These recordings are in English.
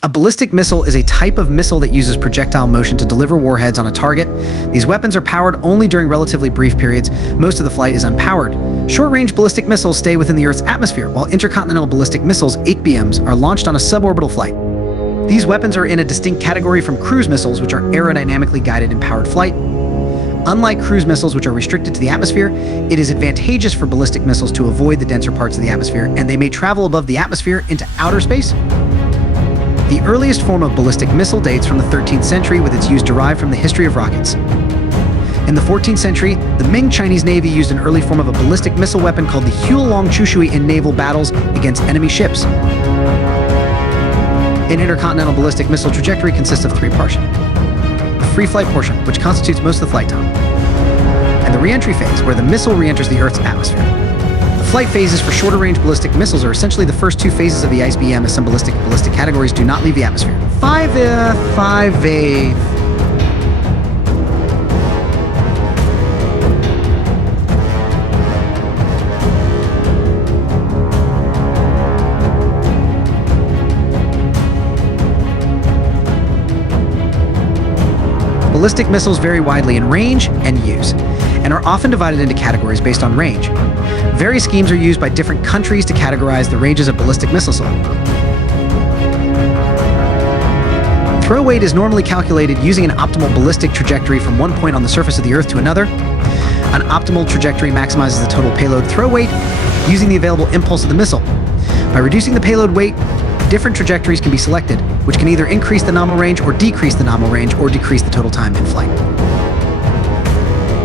A ballistic missile is a type of missile that uses projectile motion to deliver warheads on a target. These weapons are powered only during relatively brief periods. Most of the flight is unpowered. Short-range ballistic missiles stay within the Earth's atmosphere, while intercontinental ballistic missiles, (ICBMs), are launched on a suborbital flight. These weapons are in a distinct category from cruise missiles, which are aerodynamically guided in powered flight. Unlike cruise missiles, which are restricted to the atmosphere, it is advantageous for ballistic missiles to avoid the denser parts of the atmosphere, and they may travel above the atmosphere into outer space. The earliest form of ballistic missile dates from the 13th century, with its use derived from the history of rockets. In the 14th century, the Ming Chinese Navy used an early form of a ballistic missile weapon called the Huolong Chushui in naval battles against enemy ships. An intercontinental ballistic missile trajectory consists of three portions. The free flight portion, which constitutes most of the flight time, and the re-entry phase, where the missile re-enters the Earth's atmosphere. The flight phases for shorter-range ballistic missiles are essentially the first two phases of the ICBM, as some ballistic categories do not leave the atmosphere. 5A. Ballistic missiles vary widely in range and use, and are often divided into categories based on range. Various schemes are used by different countries to categorize the ranges of ballistic missiles. Throw weight is normally calculated using an optimal ballistic trajectory from one point on the surface of the Earth to another. An optimal trajectory maximizes the total payload throw weight using the available impulse of the missile. By reducing the payload weight, different trajectories can be selected, which can either increase the nominal range or decrease the nominal range or decrease the total time in flight.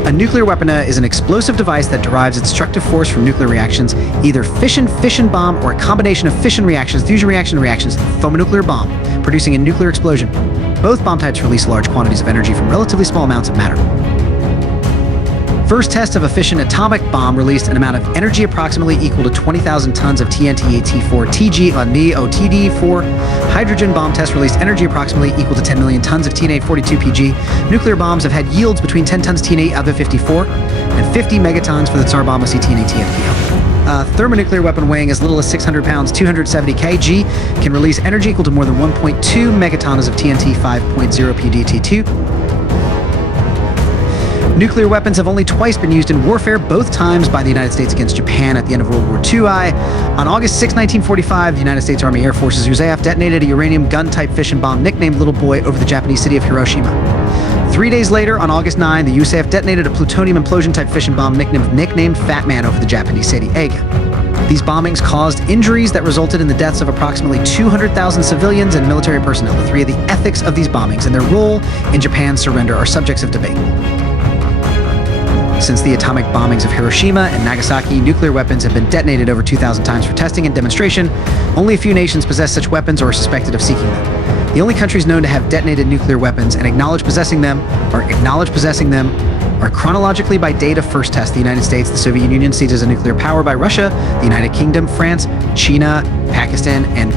A nuclear weapon is an explosive device that derives its destructive force from nuclear reactions, either fission bomb, or a combination of fission reactions, fusion reactions, thermonuclear bomb, producing a nuclear explosion. Both bomb types release large quantities of energy from relatively small amounts of matter. First test of a fission atomic bomb released an amount of energy approximately equal to 20,000 tons of TNT-AT4 TG-OTD4. Hydrogen bomb test released energy approximately equal to 10 million tons of TNA-42 PG. Nuclear bombs have had yields between 10 tons TNA-54 and 50 megatons for the Tsar Bomba TNA-TFPL. A thermonuclear weapon weighing as little as 600 pounds, 270 kg, can release energy equal to more than 1.2 megatons of TNT 5.0 PDT2. Nuclear weapons have only twice been used in warfare, both times by the United States against Japan at the end of World War II. On August 6, 1945, the United States Army Air Forces USAF detonated a uranium gun-type fission bomb nicknamed Little Boy over the Japanese city of Hiroshima. 3 days later, on August 9, the USAF detonated a plutonium implosion-type fission bomb nicknamed Fat Man over the Japanese city Eiga. These bombings caused injuries that resulted in the deaths of approximately 200,000 civilians and military personnel. The three of the ethics of these bombings and their role in Japan's surrender are subjects of debate. Since the atomic bombings of Hiroshima and Nagasaki, nuclear weapons have been detonated over 2,000 times for testing and demonstration. Only a few nations possess such weapons or are suspected of seeking them. The only countries known to have detonated nuclear weapons and acknowledge possessing them are chronologically by date of first test: the United States, the Soviet Union, seized as a nuclear power by Russia, the United Kingdom, France, China, Pakistan, and